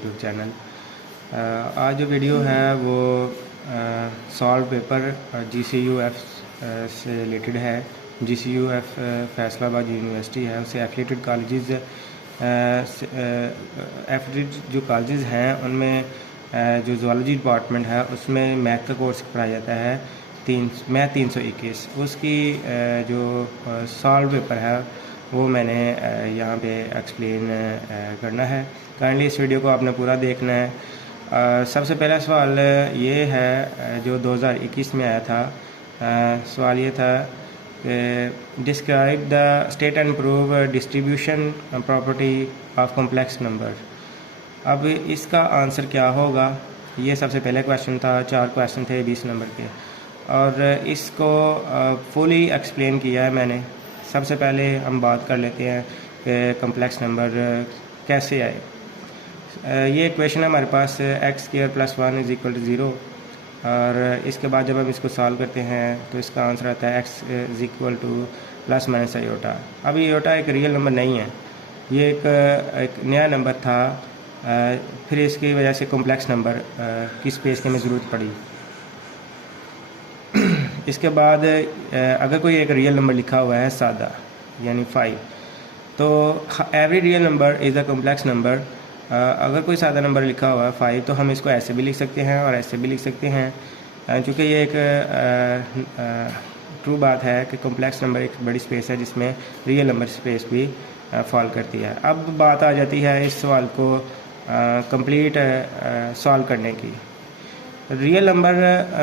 YouTube channel. आज जो video है वो सॉल्व पेपर GCUF से रिलेटेड है। GCUF फैसलाबाद यूनिवर्सिटी है, उससे एफिलिएटेड कॉलेजेस एफिलिएटेड जो कॉलेजेस हैं उनमें जो ज़ूलॉजी डिपार्टमेंट है उसमें मैथ का कोर्स पढ़ाया जाता है मैथ 321। उसकी जो सॉल्व पेपर है वो मैंने यहाँ पे एक्सप्लेन करना है। काइंडली इस वीडियो को आपने पूरा देखना है। सबसे पहला सवाल ये है जो 2021 में आया था। सवाल ये था कि describe the state and prove distribution property of complex number. अब इसका आंसर क्या होगा, ये सबसे पहले क्वेश्चन था। 4 क्वेश्चन थे 20 नंबर के और इसको फुली एक्सप्लेन किया है मैंने। सबसे पहले हम बात कर लेते हैं कि कॉम्प्लेक्स नंबर कैसे आए। ये इक्वेशन है हमारे पास x² + 1 = 0 और इसके बाद जब हम इसको सॉल्व करते हैं तो इसका आंसर आता है x = ± आयोटा। अब ये आयोटा एक रियल नंबर नहीं है, ये एक नया नंबर था। फिर इसकी वजह से कॉम्प्लेक्स नंबर की स्पेस की हमें ज़रूरत पड़ी। इसके बाद अगर कोई एक रियल नंबर लिखा हुआ है सादा यानी 5, तो every real number is a complex number. अगर कोई सादा नंबर लिखा हुआ है 5 तो हम इसको ऐसे भी लिख सकते हैं और ऐसे भी लिख सकते हैं, क्योंकि ये एक ट्रू बात है कि कॉम्प्लेक्स नंबर एक बड़ी स्पेस है जिसमें रियल नंबर स्पेस भी फॉल करती है। अब बात आ जाती है इस सवाल को कंप्लीट सॉल्व करने की। रियल नंबर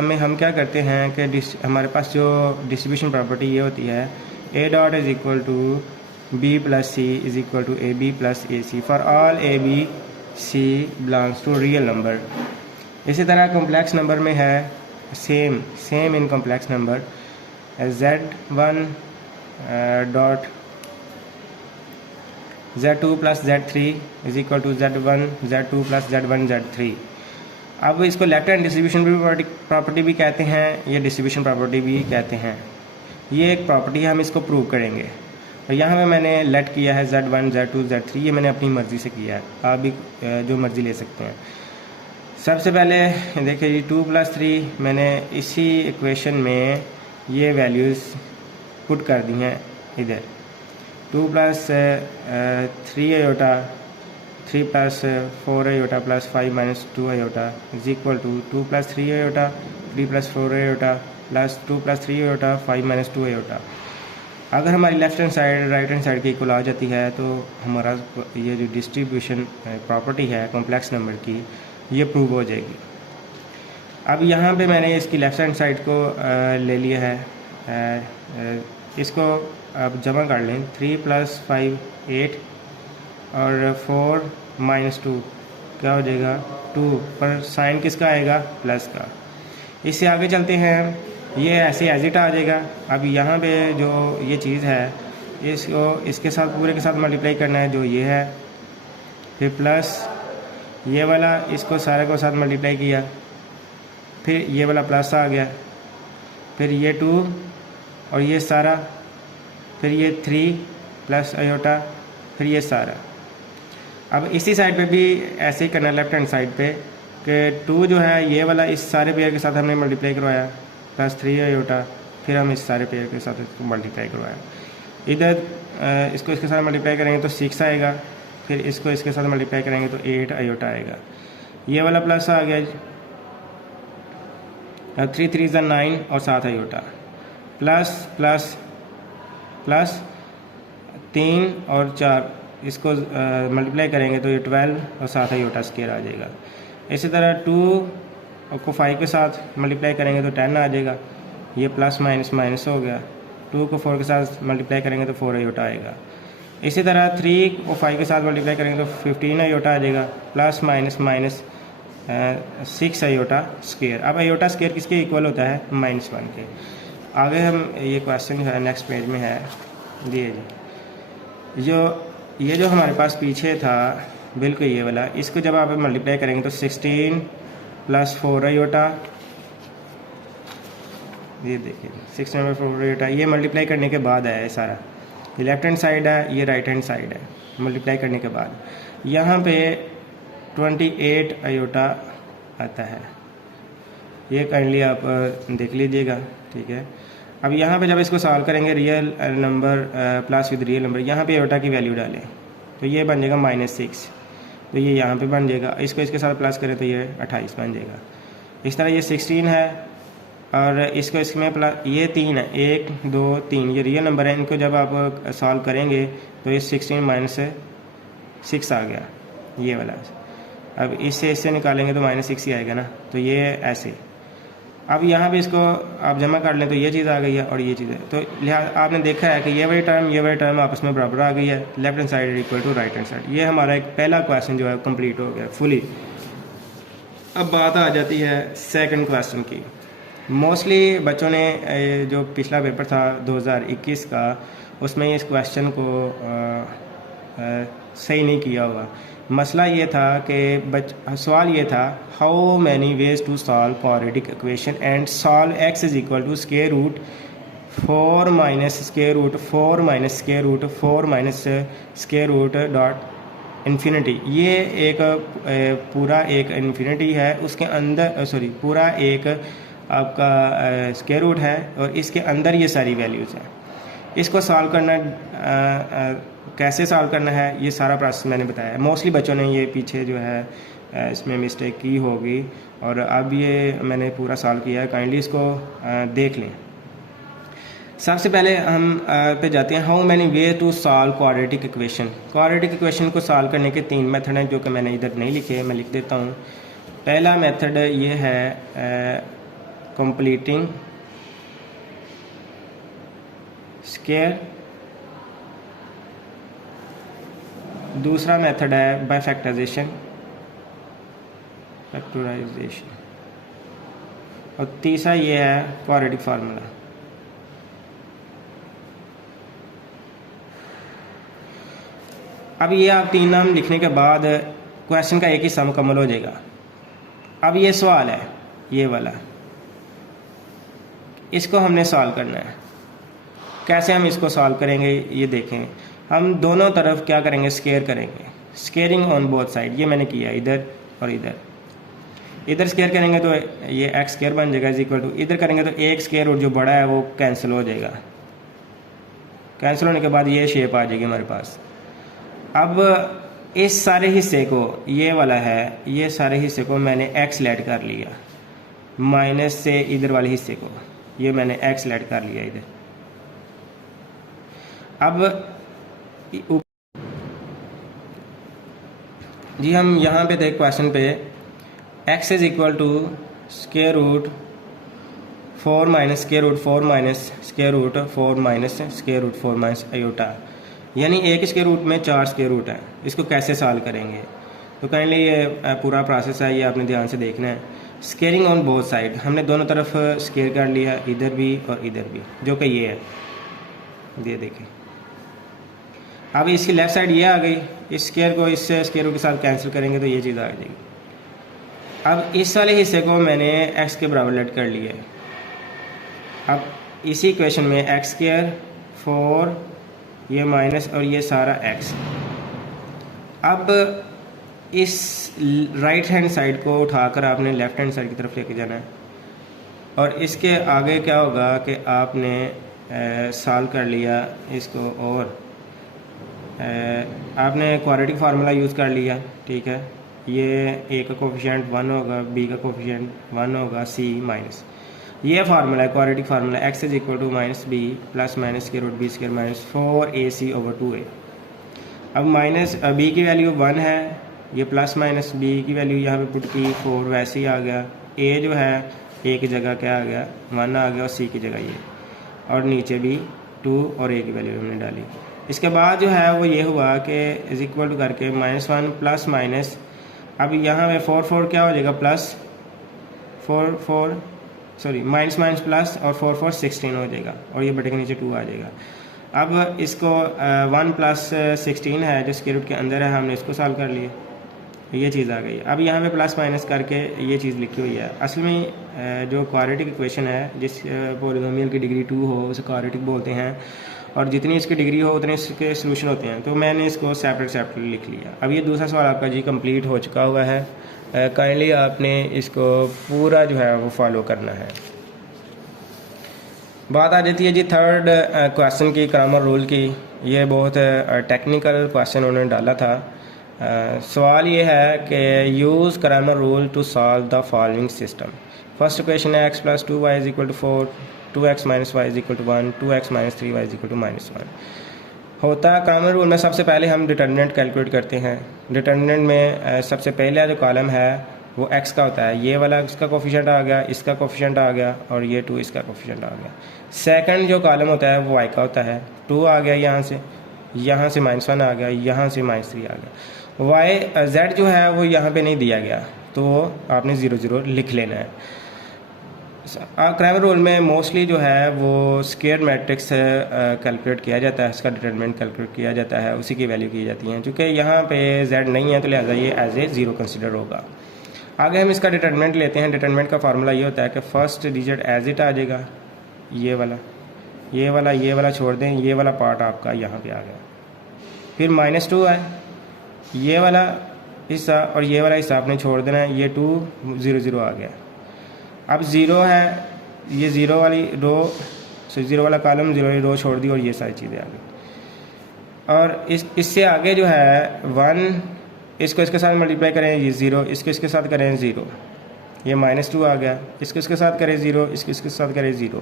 में हम क्या करते हैं कि हमारे पास जो डिस्ट्रीब्यूशन प्रॉपर्टी ये होती है A dot = B + C = AB + AC for all AB C belongs to real number. इसी तरह कॉम्प्लेक्स नंबर में है same in complex number Z1 dot Z2 + Z3 = Z1 Z2 + Z1 Z3। अब इसको लेफ्ट हैंड डिस्ट्रीब्यूशन प्रॉपर्टी भी कहते हैं, ये डिस्ट्रीब्यूशन प्रॉपर्टी भी कहते हैं। ये एक प्रॉपर्टी है, हम इसको प्रूव करेंगे। और यहाँ पे मैंने लेट किया है Z1 Z2 Z3, ये मैंने अपनी मर्ज़ी से किया है, आप भी जो मर्ज़ी ले सकते हैं। सबसे पहले देखिए जी 2 + 3 मैंने इसी इक्वेशन में ये वैल्यूज़ पुट कर दी हैं इधर। 2 + 3 iota 3 + 4 iota + 5 - 2 iota = 2 + 3 iota 3 + 4 iota + 2 + 3 iota 5 - 2 iota. अगर हमारी left hand side right hand side की इक्वल आ जाती है तो हमारा ये जो डिस्ट्रीब्यूशन प्रॉपर्टी है कॉम्प्लेक्स नंबर की ये प्रूव हो जाएगी। अब यहाँ पे मैंने इसकी लेफ्ट हैंड साइड को ले लिया है, इसको अब जमा कर लें। 3 + 5 8 और 4 - 2 क्या हो जाएगा 2, पर साइन किसका आएगा प्लस का। इससे आगे चलते हैं, ये ऐसे एज इट आ जाएगा। अब यहाँ पे जो ये चीज़ है इसको इसके साथ पूरे के साथ मल्टीप्लाई करना है जो ये है, फिर प्लस ये वाला इसको सारे को साथ मल्टीप्लाई किया, फिर ये वाला प्लस आ गया, फिर ये 2 और ये सारा, फिर ये 3 + आयोटा, फिर ये सारा। अब इसी साइड पे भी ऐसे ही करना लेफ्ट हैंड साइड पे कि 2 जो है ये वाला इस सारे पेयर के साथ हमने मल्टीप्लाई करवाया +3 आयोटा, फिर हम इस सारे पेयर के साथ इसको मल्टीप्लाई करवाया। इधर इसको इसके साथ मल्टीप्लाई करेंगे तो 6 आएगा, फिर इसको इसके साथ मल्टीप्लाई करेंगे तो 8 आयोटा आएगा। ये वाला प्लस आ गया, 3 3 = 9 और 7 आयोटा, प्लस प्लस प्लस 3 और 4 इसको मल्टीप्लाई करेंगे तो ये 12 और 7 आयोटा स्क्वायर आ जाएगा। इसी तरह 2 को 5 के साथ मल्टीप्लाई करेंगे तो 10 आ जाएगा, ये प्लस माइनस माइनस हो गया। 2 को 4 के साथ मल्टीप्लाई करेंगे तो 4 आयोटा आएगा। इसी तरह 3 को 5 के साथ मल्टीप्लाई करेंगे तो 15 आयोटा आ जाएगा, plus minus minus 6 iota square. अब आयोटा स्क्वायर किसके इक्वल होता है -1 के। आगे हम ये क्वेश्चन जो है नेक्स्ट पेज में है दिए जी। ये जो हमारे पास पीछे था बिल्कुल ये वाला, इसको जब आप मल्टीप्लाई करेंगे तो 16 + 4 आयोटा, ये देखिए 16 + 4 आयोटा, ये मल्टीप्लाई करने के बाद है सारा। ये लेफ्ट हैंड साइड है, ये राइट हैंड साइड है, मल्टीप्लाई करने के बाद यहाँ पे 28 आयोटा आता है। ये काइंडली आप देख लीजिएगा, ठीक है। अब यहाँ पे जब इसको सॉल्व करेंगे real number plus with real number, यहाँ पे आयोटा की वैल्यू डालें तो ये बन जाएगा -6, तो ये यहाँ पे बन जाएगा। इसको इसके साथ प्लस करें तो ये 28 बन जाएगा। इस तरह ये 16 है और इसको इसमें प्लस ये 3 है, 1 2 3 ये रियल नंबर है। इनको जब आप सॉल्व करेंगे तो ये 16 - 6 आ गया ये वाला। अब इससे निकालेंगे तो -6 ही आएगा ना, तो ये ऐसे। अब यहाँ पे इसको आप जमा कर लें तो ये चीज़ आ गई है और ये चीज़ है। तो लिहाजा आपने देखा है कि ये वाली टर्म आपस में बराबर आ गई है, left hand side equal to right hand side. ये हमारा एक पहला क्वेश्चन जो है कंप्लीट हो गया फुली। अब बात आ जाती है सेकंड क्वेश्चन की। मोस्टली बच्चों ने जो पिछला पेपर था 2021 का, उसमें इस क्वेश्चन को सही नहीं किया हुआ। मसला ये था कि सवाल ये था, how many ways to solve quadratic equation and solve x is equal to square root 4 minus square root 4 minus square root 4 minus square root dot infinity. ये एक पूरा एक इन्फिनिटी है, उसके अंदर पूरा एक आपका स्क्वायर रूट है और इसके अंदर ये सारी वैल्यूज़ हैं। इसको सॉल्व करना कैसे सॉल्व करना है ये सारा प्रोसेस मैंने बताया है। मोस्टली बच्चों ने ये पीछे जो है इसमें मिस्टेक की होगी और अब ये मैंने पूरा सॉल्व किया है, काइंडली इसको देख लें। सबसे पहले हम पे जाते हैं, how many way to solve quadratic equation. Quadratic equation को सॉल्व करने के 3 मेथड हैं जो कि मैंने इधर नहीं लिखे, मैं लिख देता हूँ। पहला मेथड ये है कंप्लीटिंग स्क्वायर, दूसरा मेथड है बाय फैक्टराइजेशन और तीसरा ये है क्वाड्रेटिक फार्मूला। अब ये आप 3 नाम लिखने के बाद क्वेश्चन का एक हिस्सा मुकम्मल हो जाएगा। अब ये सवाल है ये वाला, इसको हमने सॉल्व करना है। कैसे हम इसको सॉल्व करेंगे ये देखें। हम दोनों तरफ क्या करेंगे, स्क्वायर करेंगे, स्क्वेयरिंग ऑन बोथ साइड। ये मैंने किया इधर और इधर स्क्वायर करेंगे तो ये x स्क्वायर बन जाएगा इज इक्वल टू, इधर करेंगे तो एक स्क्वायर और जो बड़ा है वो कैंसिल हो जाएगा। कैंसिल होने के बाद ये शेप आ जाएगी हमारे पास। अब इस सारे हिस्से को, ये वाला है, ये सारे हिस्से को मैंने x लेट कर लिया, माइनस से इधर वाले हिस्से को ये मैंने x लेट कर लिया इधर। अब जी हम यहाँ पे देख क्वेश्चन पे x is equal to square root 4 minus square root 4 minus square root 4 minus square root 4 minus iota, यानी एक स्क्वायर रूट में 4 स्क्वायर रूट है। इसको कैसे सॉल्व करेंगे, तो काइंडली ये पूरा प्रोसेस है, ये आपने ध्यान से देखना है। स्क्वेयरिंग ऑन बोथ साइड, हमने दोनों तरफ स्क्वायर कर लिया, इधर भी और इधर भी, जो कि ये है, ये देखें। अब इसकी लेफ्ट साइड ये आ गई, इस स्क्वायर को इस स्क्वायर रूट के साथ कैंसिल करेंगे तो ये चीज़ आ जाएगी। अब इस वाले हिस्से को मैंने x के बराबर लेट कर लिया है। अब इसी इक्वेशन में x स्क्वायर 4 ये माइनस और ये सारा x। अब इस राइट हैंड साइड को उठाकर आपने लेफ्ट हैंड साइड की तरफ लेके जाना है और इसके आगे क्या होगा कि आपने सॉल्व कर लिया इसको और आपने क्वाड्रेटिक फार्मूला यूज़ कर लिया, ठीक है। ये a का कोफिशिएंट 1 होगा, b का कोफिशिएंट 1 होगा, c माइनस, ये फार्मूला है quadratic formula, x is equal to minus b plus minus square root b square minus 4ac over 2a। अब माइनस b की वैल्यू 1 है, ये प्लस माइनस b की वैल्यू यहाँ पे पुट की 4 वैसे ही आ गया। a जो है a की जगह क्या आ गया 1 आ गया और c की जगह ये, और नीचे भी 2 और a की वैल्यू हमने डाली। इसके बाद जो है वो ये हुआ कि इज इक्वल टू करके -1 प्लस माइनस, अब यहाँ पे 4 क्या हो जाएगा प्लस 4 माइनस माइनस प्लस और 4 16 हो जाएगा और ये बटे के नीचे 2 आ जाएगा। अब इसको 1 प्लस 16 है जो स्क्वायर रूट के अंदर है, हमने इसको सॉल्व कर लिया, ये चीज़ आ गई। अब यहाँ पे प्लस माइनस करके ये चीज़ लिखी हुई है। असल में जो क्वाड्रेटिक इक्वेशन है जिस पॉलीनोमियल की डिग्री 2 हो उसे क्वाड्रेटिक बोलते हैं, और जितनी इसकी डिग्री हो उतने इसके सोल्यूशन होते हैं। तो मैंने इसको सेपरेट लिख लिया। अब ये दूसरा सवाल आपका जी कंप्लीट हो चुका हुआ है। काइंडली आपने इसको पूरा जो है वो फॉलो करना है। बात आ जाती है जी थर्ड क्वेश्चन की, ग्रामर रूल की। ये बहुत टेक्निकल क्वेश्चन उन्होंने डाला था। सवाल ये है कि use grammar rule to solve the following system. First equation है x + 2y = 4, 2x - y = 1, 2x - 3y = -1। होता है ग्रामर रूल में सबसे पहले हम डिटर्मिनेंट कैलकुलेट करते हैं। डिटर्मिनेंट में सबसे पहले जो कॉलम है वो x का होता है। ये वाला इसका कोफिशिएंट आ गया, इसका कोफिशिएंट आ गया और ये 2 इसका कोफिशिएंट आ गया। सेकंड जो कॉलम होता है वो y का होता है। 2 आ गया यहाँ से -1 आ गया, यहाँ से -3 आ गया। z जो है वो यहाँ पे नहीं दिया गया, तो आपने 0 0 लिख लेना है। ग्रामर रूल में मोस्टली जो है वो स्क्वायर मैट्रिक्स कैलकुलेट किया जाता है, इसका डिटरमिनेंट कैलकुलेट किया जाता है, उसी की वैल्यू की जाती है। चूँकि यहाँ पे z नहीं है तो लिहाजा ये एज ए 0 कंसिडर होगा। आगे हम इसका डिटरमिनेंट लेते हैं। डिटरमिनेंट का फार्मूला ये होता है कि फर्स्ट डिजिट एज इट आ जाएगा, ये वाला छोड़ दें, ये वाला पार्ट आपका यहाँ पे आ गया। फिर -2 है, ये वाला हिस्सा और ये वाला हिस्सा आपने छोड़ देना है, ये 2 0 0 आ गया। अब 0 है, ये 0 वाली रो, 0 वाला कॉलम, 0 वाली रो छोड़ दी और ये सारी चीज़ें आ गई। और इससे आगे जो है 1, इसको इसके साथ मल्टीप्लाई करें, ये 0, इसको इसके साथ करें 0, ये -2 आ गया। इसको इसके साथ करें 0, इसको इसके साथ करें 0,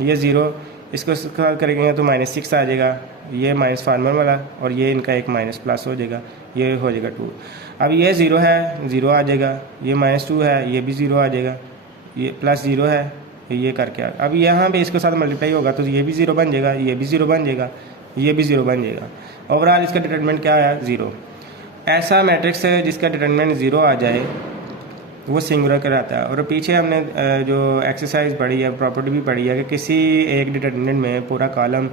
ये 0, इसको इसके साथ करेंगे तो -6 आ जाएगा, ये माइनस फार्मर वाला, और ये इनका एक माइनस प्लस हो जाएगा, ये हो जाएगा 2। अब ये 0 है, 0 आ जाएगा, ये -2 है, ये भी 0 आ जाएगा, ये +0 है, ये करके अब यहाँ पे इसके साथ मल्टीप्लाई होगा तो ये भी 0 बन जाएगा, ये भी 0 बन जाएगा, ये भी 0 बन जाएगा। ओवरऑल इसका डिटरमिनेंट क्या आया? 0। ऐसा मैट्रिक्स है जिसका डिटरमिनेंट 0 आ जाए वो सिंगुलर कहलाता है। और पीछे हमने जो एक्सरसाइज पढ़ी है, प्रॉपर्टी भी पढ़ी है कि किसी एक डिटरमिनेंट में पूरा कॉलम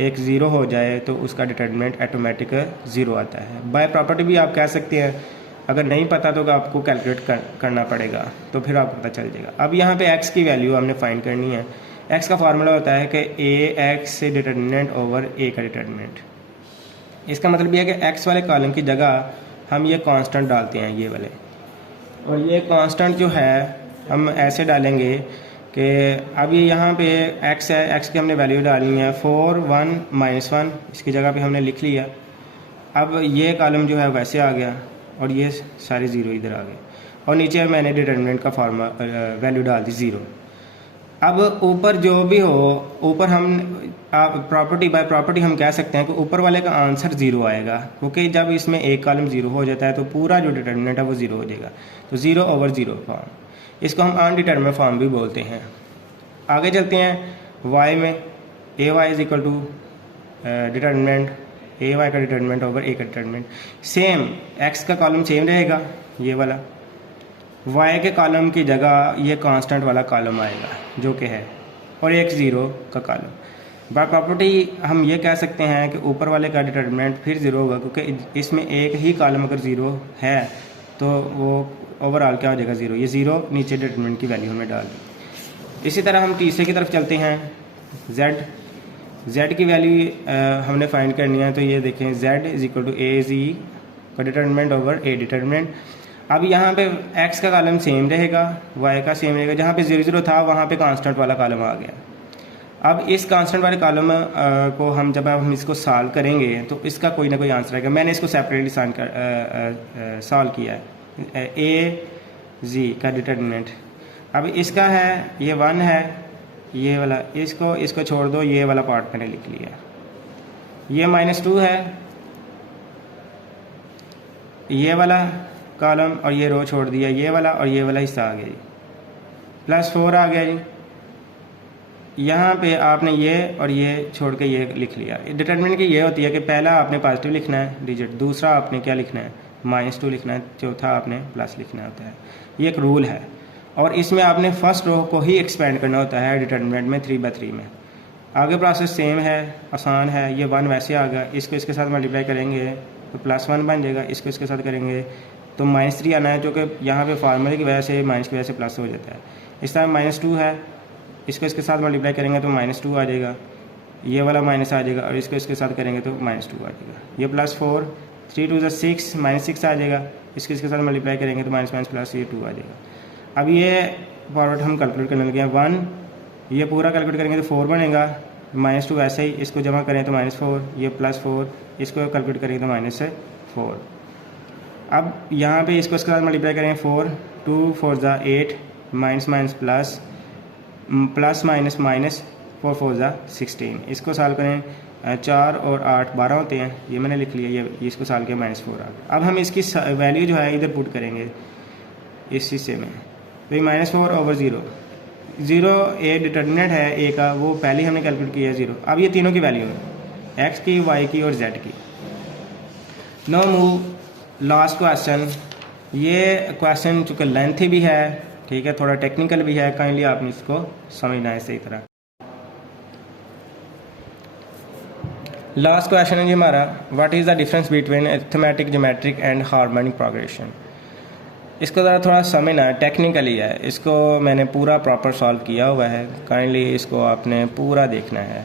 एक 0 हो जाए तो उसका डिटरमिनेंट ऑटोमेटिक 0 आता है। बाय प्रॉपर्टी भी आप कह सकते हैं। अगर नहीं पता तो आपको कैलकुलेट करना पड़ेगा, तो फिर आपको पता चल जाएगा। अब यहाँ पे x की वैल्यू हमने फाइंड करनी है। x का फार्मूला होता है कि ax से डिटरमिनेंट ओवर a का डिटरमिनेंट। इसका मतलब ये है कि x वाले कॉलम की जगह हम ये कांस्टेंट डालते हैं, ये वाले, और ये कांस्टेंट जो है हम ऐसे डालेंगे कि अभी यहाँ पे x है, x की हमने वैल्यू डालनी है 4 1 -1, इसकी जगह पे हमने लिख लिया। अब ये कॉलम जो है वैसे आ गया और ये सारे 0 इधर आ गए, और नीचे मैंने डिटरमिनेंट का फार्मूला वैल्यू डाल दी 0। अब ऊपर जो भी हो, ऊपर हम प्रॉपर्टी बाय प्रॉपर्टी हम कह सकते हैं कि ऊपर वाले का आंसर 0 आएगा, क्योंकि जब इसमें एक कॉलम 0 हो जाता है तो पूरा जो डिटरमिनेंट है वो 0 हो जाएगा। तो 0 ओवर 0 फॉर्म, इसको हम अनडिटरमिनेंट फॉर्म भी बोलते हैं। आगे चलते हैं y में, ay = डिटरमिनेंट, ay का डिटरमिनेंट ओवर a का डिटरमिनेंट। सेम x का कॉलम सेम रहेगा, ये वाला, y के कॉलम की जगह ये कांस्टेंट वाला कॉलम आएगा जो कि है, और एक 0 का कॉलम। बाय प्रॉपर्टी हम ये कह सकते हैं कि ऊपर वाले का डिटरमिनेंट फिर 0 होगा, क्योंकि इसमें एक ही कॉलम अगर 0 है तो वो ओवरऑल क्या हो जाएगा? 0। ये 0 नीचे डिटरमिनेंट की वैल्यू हमें डाल दी। इसी तरह हम तीसरे की तरफ चलते हैं। z की वैल्यू हमने फाइंड करनी है, तो ये देखें z = az का डिटरमिनेंट ओवर a डिटरमिनेंट। अब यहाँ पे x का कॉलम सेम रहेगा, y का सेम रहेगा। जहाँ पे 0 0 था वहाँ पे कांस्टेंट वाला कॉलम आ गया। अब इस कांस्टेंट वाले कॉलम को जब हम इसको सॉल्व करेंगे तो इसका कोई ना कोई आंसर आएगा। मैंने इसको सेपरेटली सॉल्व किया है, a z का डिटरमिनेंट। अब इसका है ये 1 है, ये वाला, इसको छोड़ दो, ये वाला पार्ट मैंने लिख लिया। ये -2 है, ये वाला कॉलम और ये रो छोड़ दिया, ये वाला और ये वाला हिस्सा आ गया जी, +4 आ गया जी। यहाँ पे आपने ये और ये छोड़ के ये लिख लिया। डिटरमिनेंट की ये होती है कि पहला आपने पॉजिटिव लिखना है डिजिट, दूसरा आपने क्या लिखना है? -2 लिखना है, चौथा आपने प्लस लिखना होता है। ये एक रूल है, और इसमें आपने फर्स्ट रो को ही एक्सपेंड करना होता है डिटरमिनेंट में 3/3 में। आगे प्रोसेस सेम है, आसान है। ये 1 वैसे आ गया, इसको इसके साथ मल्टीप्लाई करेंगे तो +1 बन जाएगा, इसको इसके साथ करेंगे तो -3 आना है, जो कि यहाँ पे फार्मूले की वजह से माइनस की वजह से प्लस हो जाता है। इस तरह -2 है, इसको इसके साथ मल्टीप्लाई करेंगे तो -2 आ जाएगा, ये वाला माइनस आ जाएगा और इसको इसके साथ करेंगे तो -2 आ जाएगा। ये +4, 3 2 6, -6 आ जाएगा, इसके साथ मल्टीप्लाई करेंगे तो माइनस प्लस ये 2 आ जाएगा। अब ये फॉरवर्ड हम कैलकुलेट करने लगे हैं 1, ये पूरा कैलकुलेट करेंगे तो 4 बनेगा, -2 ऐसे ही, इसको जमा करें तो -4, ये +4, इसको कैलकुलेट करेंगे तो -4। अब यहाँ पे इसको इसके साथ मल्टीप्लाई करेंगे 4, 2 4 ज़ा 8, minus minus plus, plus minus minus, 4 4 ज़ा 16। इसको सॉल्व करें 4 और 8 12 होते हैं, ये मैंने लिख लिया, ये इसको सॉल्व किया -4 आ गया। अब हम इसकी वैल्यू जो है इधर पुट करेंगे इस हिस्से में, तो ये -4/0, 0 ए डिटर्मिनेंट है ए का, वो पहले हमने कैलकुलेट किया है 0। अब ये तीनों की वैल्यू है, x की, y की और z की। No move last question. ये क्वेश्चन चूँकि लेंथी भी है, ठीक है, थोड़ा टेक्निकल भी है, काइंडली आपने इसको समझना है सही तरह। लास्ट क्वेश्चन है जी हमारा, what is the difference between arithmetic, geometric and harmonic progression. इसको ज़रा थोड़ा समझना है, टेक्निकली है, इसको मैंने पूरा प्रॉपर सॉल्व किया हुआ है, काइंडली इसको आपने पूरा देखना है।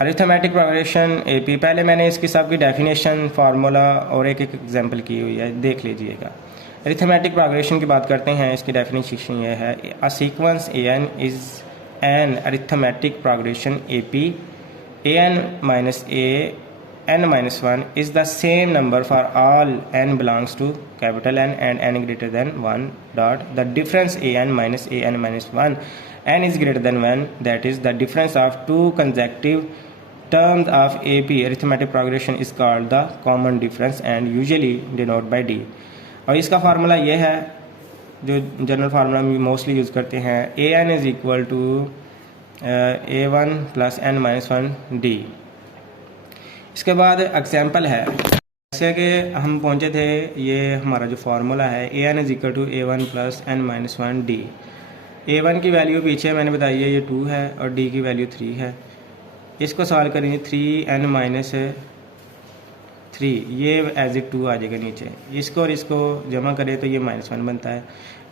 अरिथमेटिक प्रोग्रेशन एपी, पहले मैंने इसकी सब की डेफिनेशन, फार्मूला और एक एग्जांपल की हुई है, देख लीजिएगा। अरिथमेटिक प्रोग्रेशन की बात करते हैं, इसकी डेफिनेशन ये है, a sequence an is an arithmetic progression AP, an minus a n minus 1 is the same number for all n belongs to capital N and n greater than 1 dot the difference an minus 1 n is greater than 1, that is the difference of two consecutive terms of AP arithmetic progression is called the common difference and usually denoted by D। और इसका formula ये है जो general formula हम mostly use करते हैं, an is equal to a1 plus n minus 1 d। इसके बाद एग्जाम्पल है, जैसे कि हम पहुंचे थे, ये हमारा जो फार्मूला है an is equal to a1 plus n minus 1 d। a1 की वैल्यू पीछे मैंने बताई है, ये 2 है और d की वैल्यू 3 है। इसको सॉल्व करेंगे 3n minus 3, ये एज इट 2 आ जाएगा नीचे, इसको और इसको जमा करें तो ये -1 बनता है।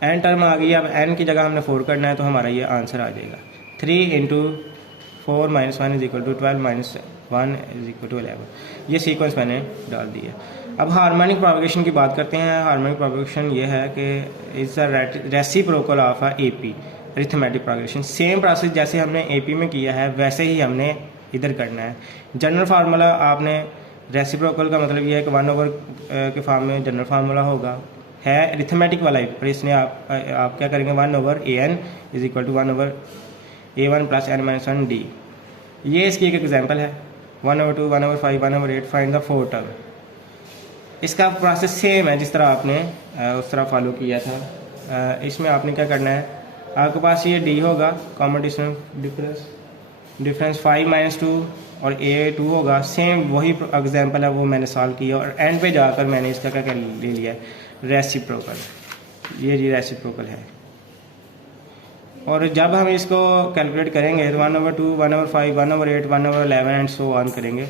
n टर्म आ गई, अब n की जगह हमने 4 करना है तो हमारा ये आंसर आ जाएगा 3 × 4 - 1 = 12 - 1 = 11। ये सीक्वेंस मैंने डाल दिया। अब हार्मोनिक प्रोपगेशन की बात करते हैं। हार्मोनिक प्रोपगेशन ये है कि it's a reciprocal of a AP arithmetic progression. Same process जैसे हमने एपी में किया है वैसे ही हमने इधर करना है। जनरल फार्मूला आपने रेसिप्रोकल का मतलब ये है कि 1/, के फॉर्म में जनरल फार्मूला होगा, है अरिथमेटिक वाला, पर इसने आप क्या करेंगे 1/an = 1/a1 + n - 1 d। ये इसकी एक एग्जांपल है। 1/2, 1/5, 1/8 फाइंड द 4 टर्म। इसका प्रोसेस सेम है जिस तरह आपने उस तरह फॉलो किया था। इसमें आपने क्या करना है, आपके पास ये d होगा, कॉमन डिफरेंस 5 - 2 और a2 होगा। सेम वही एग्जांपल है, वो मैंने सॉल्व किया और एंड पे जाकर मैंने इसका क्या ले लिया, रेसिप्रोकल। ये रेसिप्रोकल है। और जब हम इसको कैलकुलेट करेंगे तो 1/2, 1/5, 1/8, 1/11 एंड सो ऑन करेंगे।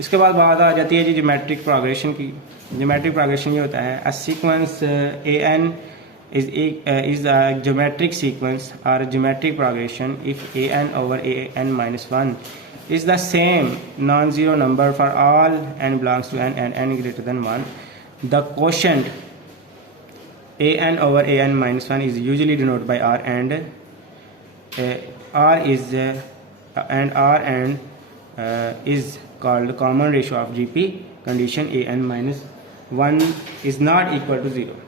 इसके बाद बात आ जाती है जी ज्योमेट्रिक प्रोग्रेशन की। ज्योमेट्रिक प्रोग्रेशन ये होता है, a sequence an is a geometric sequence or geometric progression if an/an - 1 is the same non-zero number for all n belongs to n and n greater than 1. The quotient an/an - 1 is usually denoted by r and is called common ratio of GP condition an - 1 is not equal to 0।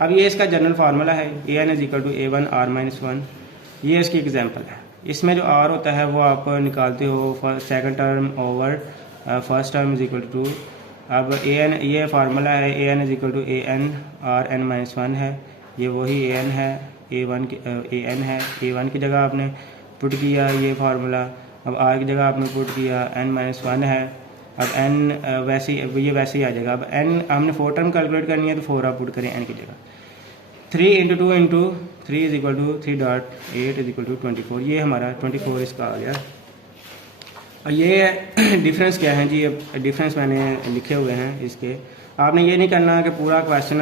अब ये इसका general formula है, an = a1 r - 1। ये इसकी example है। इसमें जो r होता है वो आप निकालते हो second term over first term = 2। अब an, ये फार्मूला है, an = an r n - 1 है, ये वही an है, an है, a1 की जगह आपने पुट किया ये फार्मूला, अब r की जगह आपने पुट किया n - 1 है। अब n वैसे ही आ जाएगा। अब n हमने 4 टर्म कैलकुलेट करनी है तो 4 आप पुट करें n की जगह। 3 × 2 × 3 = 3.8 = 24। ये हमारा 24 इसका आ गया। और ये डिफरेंस क्या है जी, ये डिफरेंस मैंने लिखे हुए हैं इसके। आपने ये नहीं करना कि पूरा क्वेश्चन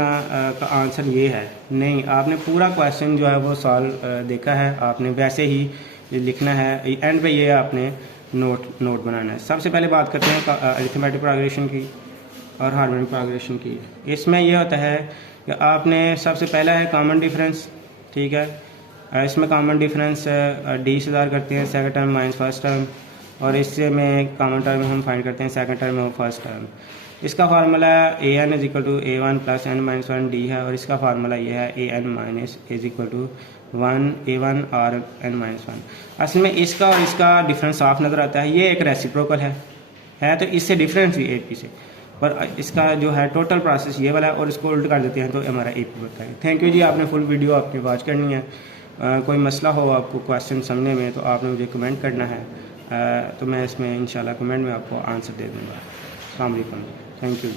का आंसर ये है, नहीं, आपने पूरा क्वेश्चन जो है वो सॉल्व देखा है, आपने वैसे ही लिखना है। एंड पे ये आपने नोट बनाना है। सबसे पहले बात करते हैं अरिथमेटिक प्रोग्रेशन की और हार्मोनिक प्रोग्रेशन की। इसमें यह होता है कि आपने सबसे पहला है कॉमन डिफरेंस, ठीक है। इसमें कॉमन डिफरेंस डी से ज़ाहिर करते हैं second term minus first term, और इससे में कॉमन टर्म हम फाइंड करते हैं सेकंड टर्म और फर्स्ट टर्म। इसका formula A N is equal to A one plus N minus one D है, और इसका फार्मूला ये है A N minus is equal to one A one और एन माइनस वन। असल में इसका और इसका डिफरेंस साफ नज़र आता है। ये एक रेसिप्रोकल है तो इससे डिफरेंस भी ए पी से, पर इसका जो है टोटल प्रोसेस ये वाला है, और इसको उल्ट कर देते हैं तो हमारा ए पी होता है। थैंक यू जी, आपने फुल वीडियो आपने वॉच करनी है। कोई मसला हो आपको क्वेश्चन समझने में तो आपने मुझे कमेंट करना है, तो मैं इसमें इंशाल्लाह कमेंट में आपको आंसर दे दूँगा। अस्सलाम वालेकुम, थैंक यू।